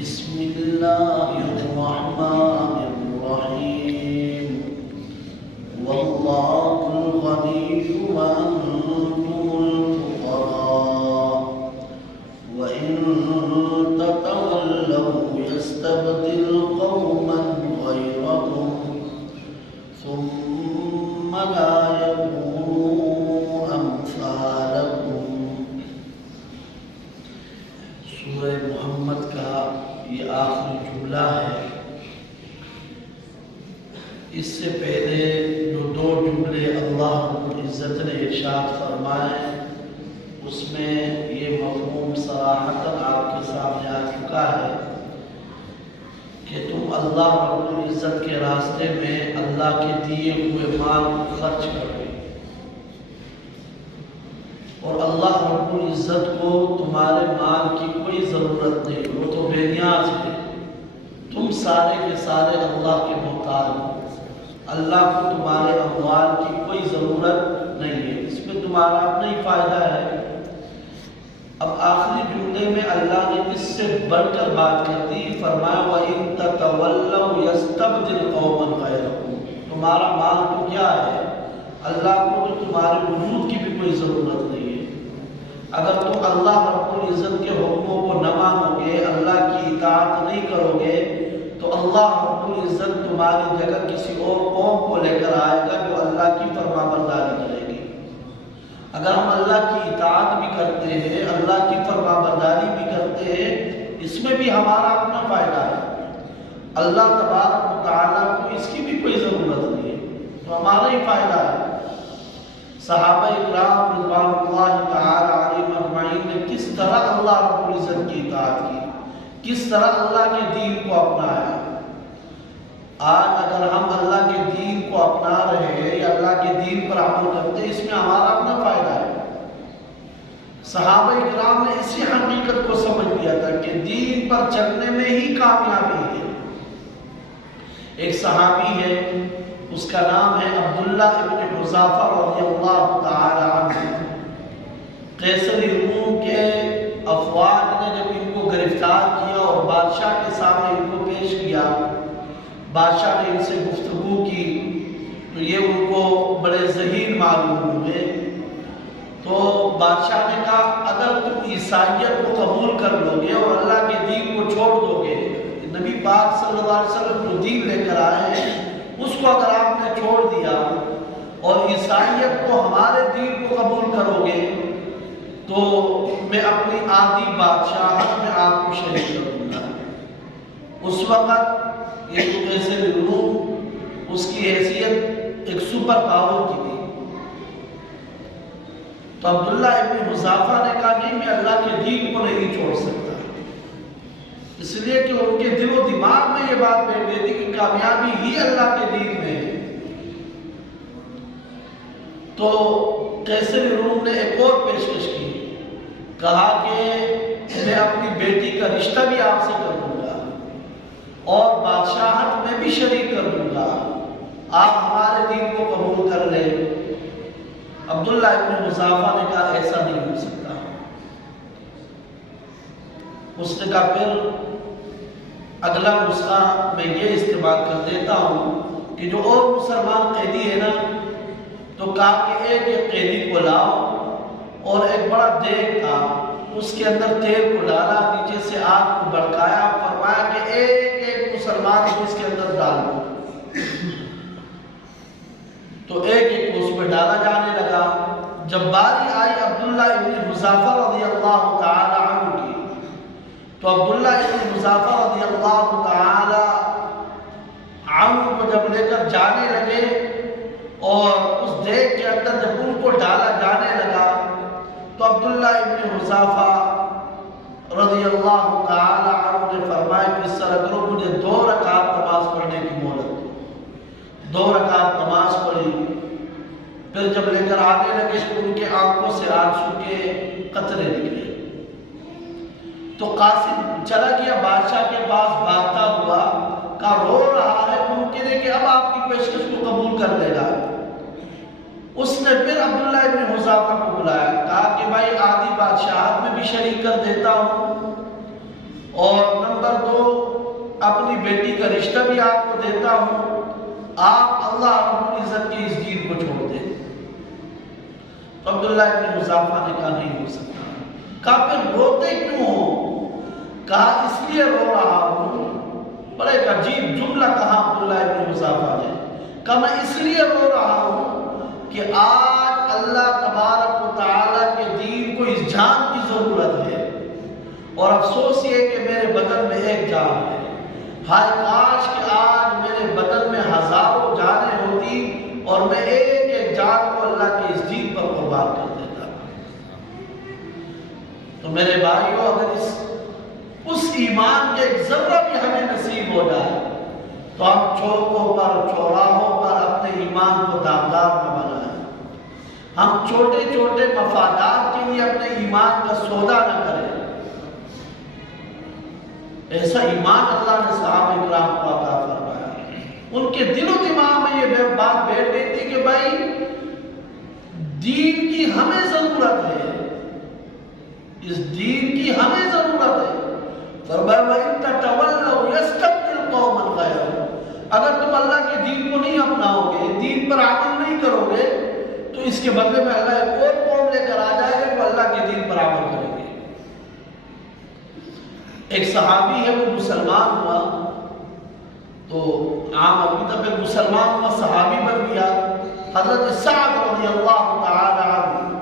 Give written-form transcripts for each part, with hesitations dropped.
بسم الله الرحمن الرحيم والله الغني وأنتم الفقراء وإن تتولوا يستبدل قوما غيركم ثم لا يكونوا أمثالكم۔ سورہ محمد کا یہ آخری جملہ ہے۔ اس سے پہلے جو دو جملے اللہ رب العزت نے ارشاد فرمائے اس میں یہ مفہوم صراحتاً آپ کے سامنے آ چکا ہے کہ تم اللہ رب العزت کے راستے میں اللہ کے دیے ہوئے مال کو خرچ کرو، اور اللہ رب العزت کو تمہارے مال کی کوئی ضرورت نہیں، وہ تو بے نیاز ہے۔ تم سارے کے سارے اللہ کے محتاج ہو، اللہ کو تمہارے اموال کی کوئی ضرورت نہیں ہے، اس میں تمہارا اپنا ہی فائدہ ہے۔ اب آخری جملے میں اللہ نے اس سے بڑھ کر بات کر دی، فرمایا وَإِن تَتَوَلَّوْا يَسْتَبْدِلْ قَوْمًا غَيْرَكُمْ۔ تمہارا مال تو کیا ہے؟ اللہ کو تو تمہارے وجود کی بھی کوئی ضرورت نہیں ہے۔ اگر تم اللہ رب العزت کے حکموں کو نہ مانو گے، اللہ کی اطاعت نہیں کرو گے، تو اللہ رب العزت تمہاری جگہ کسی اور قوم کو لے کر آئے گا جو اللہ کی فرما برداری کرے گی۔ اگر ہم اللہ کی اطاعت بھی کرتے ہیں، اللہ کی فرما برداری بھی کرتے ہیں، اس میں بھی ہمارا اپنا فائدہ ہے۔ اللہ تبارک و تعالیٰ کو اس کی بھی کوئی ضرورت نہیں ہے، تو ہمارا ہی فائدہ ہے۔ صحابہ اکرام رضوان اللہ تعالی علیہم اجمعین نے کس طرح اللہ رب العزت کی اطاعت کی، کس طرح اللہ کے دین کو اپنایا۔ آج اگر ہم اللہ کے دین کو اپنا رہے ہیں یا اللہ کے دین پر عمل کرتے ہیں، اس میں ہمارا اپنا فائدہ ہے۔ صحابہ اکرام نے اسی حقیقت کو سمجھ لیا تھا کہ دین پر چلنے میں ہی کامیابی ہے۔ ایک صحابی ہے، اس کا نام ہے عبداللہ ابن حذافہ رضی اللہ تعالی عنہ۔ قیصر روم کے افواج نے جب ان کو گرفتار کیا اور بادشاہ کے سامنے ان کو پیش کیا، بادشاہ نے ان سے گفتگو کی تو یہ ان کو بڑے ذہین معلوم ہوئے۔ تو بادشاہ نے کہا اگر تم عیسائیت کو قبول کر لو گے اور اللہ کے دین کو چھوڑ دو گے، نبی پاک صلی اللہ علیہ وسلم جو دین لے کر آئے ہیں اس کو اگر آپ نے چھوڑ دیا اور عیسائیت کو ہمارے دین کو قبول کرو گے، تو میں اپنی آدھی بادشاہت میں آپ کو شریک کروں گا۔ اس وقت یہ قیصر روم اس کی حیثیت ایک سپر پاور کی تھی۔ تو عبداللہ ابن حذافہ نے کہا نہیں، میں اللہ کے دین کو نہیں چھوڑ سکتا، اس لیے کہ ان کے دل و دماغ میں یہ بات بیٹھ گئی تھی کہ کامیابی ہی اللہ کے دین میں ہے۔ تو قیصر روم نے ایک اور پیشکش کی، کہا کہ میں اپنی بیٹی کا رشتہ بھی آپ سے کر دوں گا اور بادشاہت میں بھی شریک کر دوں گا، آپ ہمارے دین کو قبول کر لیں۔ عبداللہ ابن حذافہ نے کہا ایسا نہیں ہو سکتا۔ اس نے کہا پھر اگلا نسخہ میں یہ استعمال کر دیتا ہوں کہ جو اور مسلمان قیدی ہے نا، تو کہا کہ ایک قیدی کو لاؤ اور ایک بڑا دیگ تھا، اس کے اندر تیل کو ڈالا، نیچے سے آگ کو بھڑکایا، فرمایا کہ ایک ایک مسلمان کو اس کے اندر ڈالو۔ تو ایک ایک کو اس میں ڈالا جانے لگا۔ جب باری آئی عبداللہ ابن حذافہ رضی اللہ تعالی عنہ کی، تو عبداللہ ابن حذافہ رضی اللہ تعالی عنہ کو جب لے کر جانے لگے اور اس دیگ کے اندر جب ان کو ڈالا جانے لگا، تو عبداللہ ابن حذافہ رضی اللہ تعالی عنہ نے فرمایا کہ اس طرح کرو، مجھے 2 رکعت نماز پڑھنے کی مہلت دو۔ 2 رکعت نماز پڑھی، پھر جب لے کر آنے لگے تو ان کے آنکھوں سے آنسو کے قطرے نکلے۔ تو قاسم چلا گیا بادشاہ کے پاس بھاگتا ہوا، کہا رو رہا ہے، ممکن ہے کہ اب آپ کی پیشکش کو قبول کر لے گا۔ اس نے پھر عبداللہ ابن حذافہ کو بلایا، کہا کہ بھائی آدھی بادشاہت میں بھی شریک کر دیتا ہوں، اور نمبر 2 اپنی بیٹی کا رشتہ بھی آپ کو دیتا ہوں، آپ اللہ رب العزت کی اس دین کو چھوڑ دیں۔ تو عبداللہ ابن حذافہ نے کہا نہیں ہو سکتا۔ کہا پھر روتے کیوں ہو؟ کہا اس لیے رو رہا ہوں، بڑا ایک عجیب جملہ کہا عبداللہ ابن حذافہ نے، کہا میں اس لیے رو رہا ہوں کہ آج اللہ تبارک و تعالیٰ کے دین کو اس جان کی ضرورت ہے، اور افسوس یہ کہ میرے بدن میں ایک جان ہے۔ ہائے کاش کہ آج میرے بدن میں ہزاروں جانیں ہوتی اور میں ایک ایک جان کو اللہ کے اس دین پر قربان کر دیتا۔ تو میرے بھائیوں، اگر اس ایمان کے ایک ذرہ بھی ہمیں نصیب ہو جائے تو ہم چوکوں پر چوراہوں پر اپنے ایمان کو داغدار نہ بنائیں، ہم چھوٹے چھوٹے مفادات کے لیے اپنے ایمان کا سودا نہ کریں۔ ایسا ایمان اللہ نے صحابہ کرام کو عطا فرمایا، ان کے دل و دماغ میں یہ بات بیٹھ گئی تھی کہ بھائی دین کی ہمیں ضرورت ہے، اس دین کی ہمیں ضرورت ہے۔ فرمایا وَإِن تَتَوَلَّوْا يَسْتَبْدِلْ قَوْمًا غَيْرَكُمْ، اگر تم اللہ کے دین کو نہیں اپناؤ گے، دین پر عمل نہیں کرو گے، تو اس کے بدلے میں اللہ ایک اور قوم لے کر آ جائے گا جو اللہ کے دین پر عمل کرے گے۔ ایک صحابی ہے، وہ مسلمان ہوا، تو عام آدمی تب ایک مسلمان ہوا، صحابی بن گیا، حضرت سعد رضی اللہ تعالی عنہ۔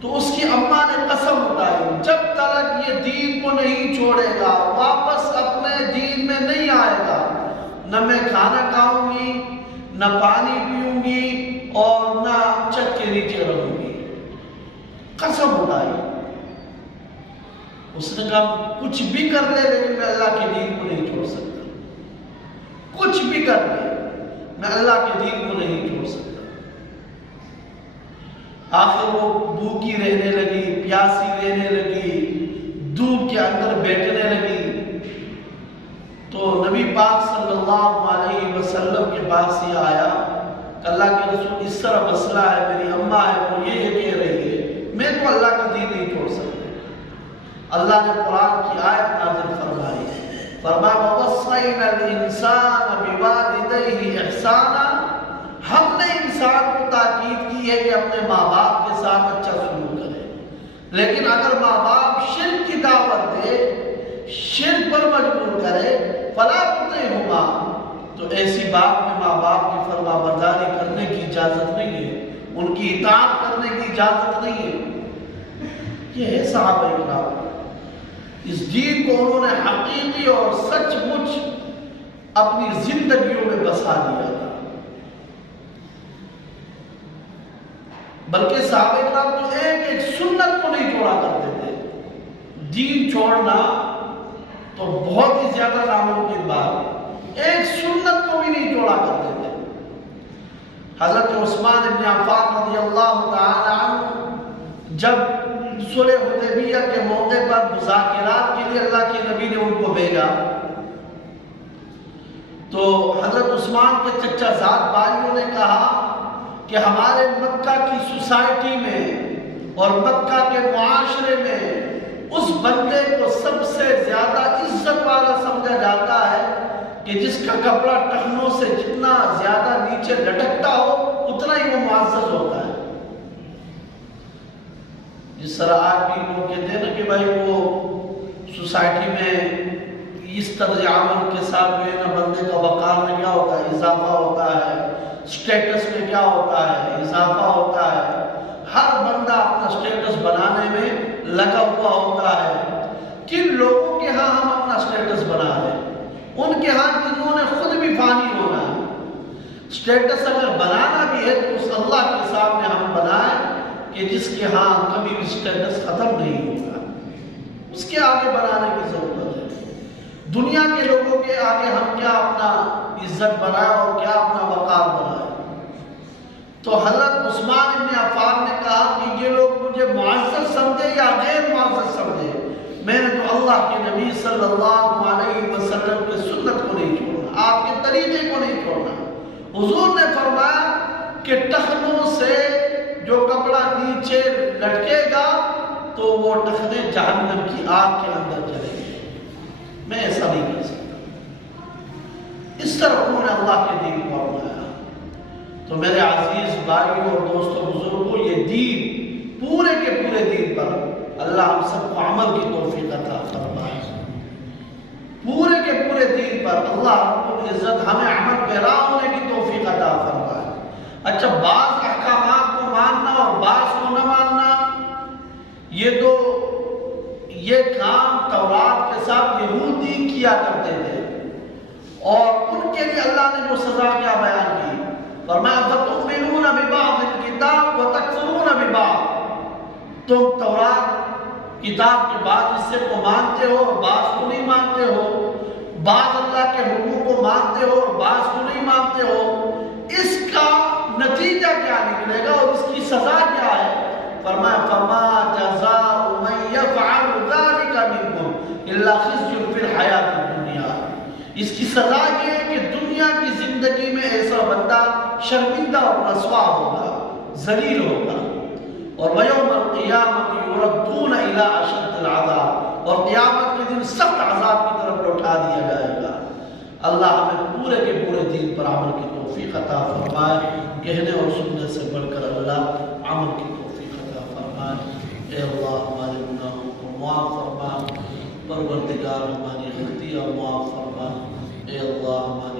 تو اس کی اماں نے قسم اٹھائی جب تک یہ دین کو نہیں چھوڑے گا، واپس اپنے دین میں نہیں آئے گا، نہ میں کھانا کھاؤں گی، نہ پانی پیوں گی، اور نہ چھت کے نیچے رہوں گی۔ قسم اٹھائی۔ اس نے کہا کچھ بھی کر لے لیکن میں اللہ کے دین کو نہیں چھوڑ سکتا، کچھ بھی کر لے میں اللہ کے دین کو نہیں چھوڑ سکتا۔ آخر وہ بھوکی رہنے لگی، پیاسی رہنے لگی، دھوپ کے اندر بیٹھنے لگی۔ تو نبی پاک صلی اللہ علیہ وسلم کے پاس یہ آیا کہ اللہ کے رسول اس طرح مسئلہ ہے، میری اماں ہے وہ یہ کہہ رہی ہے، میں تو اللہ کا دین نہیں چھوڑ سکتا۔ اللہ نے قرآن کی آیت نازل فرمائی، فرمایا وَوَصَّيْنَا الْإِنسَانَ بِوَالِدَيْهِ إِحْسَانًا، ہم نے انسان کو تاکید کی ہے کہ اپنے ماں باپ کے ساتھ اچھا سلوک کرے، لیکن اگر ماں باپ شرک کی دعوت دے، شرک پر مجبور کرے، فَلَا تُطِعْهُمَا، تو ایسی بات میں ماں باپ کی فرما برداری کرنے کی اجازت نہیں ہے، ان کی اطاعت کرنے کی اجازت نہیں ہے۔ یہ ہے صحابہ کرام، اس دین کو انہوں نے حقیقی اور سچ مچ اپنی زندگیوں میں بسا دیا تھا۔ بلکہ صحابہ کرام تو ایک ایک سنت کو نہیں چھوڑا کرتے تھے۔ دین چھوڑنا تو بہت ہی زیادہ ناممکن بات، ایک سنت کو بھی نہیں چھوڑا کرتے تھے۔ حضرت عثمان بن عفان رضی اللہ تعالی عنہ جب صلح حدیبیہ کے موقع پر مذاکرات کے لیے اللہ کے نبی نے ان کو بھیجا، تو حضرت عثمان کے چچا زاد بھائیوں نے کہا کہ ہمارے مکہ کی سوسائٹی میں اور مکہ کے معاشرے میں اس بندے کو سب سے زیادہ عزت والا سمجھا جاتا ہے کہ جس کا کپڑا ٹخنوں سے جتنا زیادہ نیچے لٹکتا ہو اتنا ہی وہ معزز ہوتا ہے۔ جس طرح آج بھی لوگ کہتے ہیں نا کہ بھائی وہ سوسائٹی میں اس طرز عمل کے ساتھ جو ہے نا بندے کا وقار میں کیا ہوتا ہے، اضافہ ہوتا ہے، سٹیٹس میں کیا ہوتا ہے، اضافہ ہوتا ہے۔ ہر بندہ اپنا سٹیٹس بنانے میں لگا ہوا ہوتا ہے۔ کن لوگوں کے ہاں ہم اپنا سٹیٹس بنا رہے ہیں؟ ان کے ہاں جنہوں نے خود بھی فانی ہونا ہے۔ سٹیٹس اگر بنانا بھی ہے تو اس اللہ کے سامنے ہم بنائیں کہ جس کے ہاں کبھی بھی سٹیٹس ختم نہیں ہوگا، اس کے آگے بنانے کی ضرورت ہے۔ دنیا کے لوگوں کے آگے ہم کیا اپنا عزت بنائیں اور کیا اپنا وقار بنائیں۔ تو حضرت عثمان بن عفان نے کہا کہ یہ لوگ مجھے معزز سمجھے یا غیر معزز سمجھے، میں نے تو اللہ کے نبی صلی اللہ علیہ وسلم کے سنت کو نہیں چھوڑنا، آپ کے طریقے کو نہیں چھوڑنا۔ حضور نے فرمایا کہ ٹخنوں سے جو کپڑا نیچے لٹکے گا تو وہ ٹخنے جہنم کی آگ کے اندر جلیں گے، میں ایسا نہیں کر سکتا۔ اس طرح انہوں نے اللہ کے دین کو اپنایا۔ تو میرے عزیز بھائیوں اور دوستوں بزرگوں، یہ دین پورے کے پورے دین پر اللہ ہم سب کو عمل کی توفیق عطا فرمائے۔ پورے کے پورے دین پر اللہ رب العزت ہمیں عمل پیرا ہونے کی توفیق عطا فرمائے۔ اچھا، بعض احکامات کو ماننا اور بعض کو نہ ماننا، یہ کام تورات کے ساتھ یہودی کیا کرتے تھے، اور ان کے لیے اللہ نے جو سزا کیا بیان کی، فرمایا فَتُؤْمِنُونَ بِبَعْضِ الْكِتَابِ وَتَكْفُرُونَ بِبَعْضِ، تم تورات کتاب کے بعض حصے کو مانتے ہو اور بعض کو نہیں مانتے ہو، بعض اللہ کے حکموں کو مانتے ہو اور بعض کو نہیں مانتے ہو، اس کا نتیجہ کیا نکلے گا اور اس کی سزا کیا ہے؟ فرمایا فَمَا جَزَاءُ مَن يَفْعَلُ ذَلِكَ مِنكُمْ إِلَّا خِزْيٌ فِي الْحَيَاةِ الدُّنْيَا، اس کی سزا یہ ہے کہ دنیا کی زندگی میں ایسا بندہ شرمندہ اور رسوا ہوگا، ذلیل ہوگا، اور وَيَوْمَ الْقِيَامَةِ يُرَدُّونَ إِلَىٰ أَشَدِّ الْعَذَابِ، اور قیامت کے دن سخت عذاب کی طرف لوٹا دیا جائے گا۔ اللہ ہمیں پورے کے پورے دین پر عمل کی توفیق عطا فرمائے، کہنے اور سننے سے بڑھ کر اللہ عمل کی توفیق عطا فرمائے۔ اے اللہ ہمارے گناہوں کو معاف فرما، پروردگار ہماری غلطیاں معاف فرما، اے اللہ ہمارے